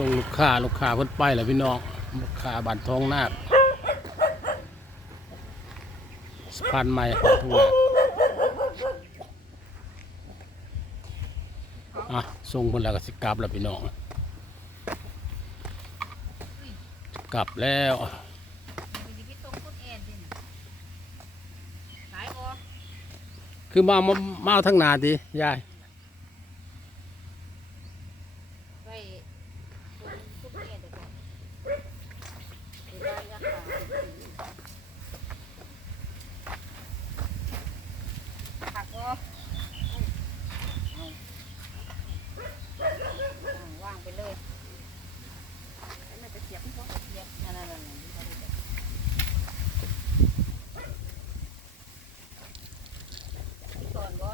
ส่งลูกค้าลูกค้าเพิ่นไปแล้วพี่น้องลูกค้าบันทองนาคสะพานใหม่ของทุ่งนาอะส่งเพิ่นแล้วก็สิกลับแล้วพี่น้องกลับแล้วคือมามามาเอาทั้งนาดียาย ไปตรงคุณแอนเดี๋ยวก่อนเดี๋ยวได้ราคาผักบ่เอว่างไปเลยแล้วมันจะเสียบมันก็เสียบนั่นนั่นนั่นก่อนบ่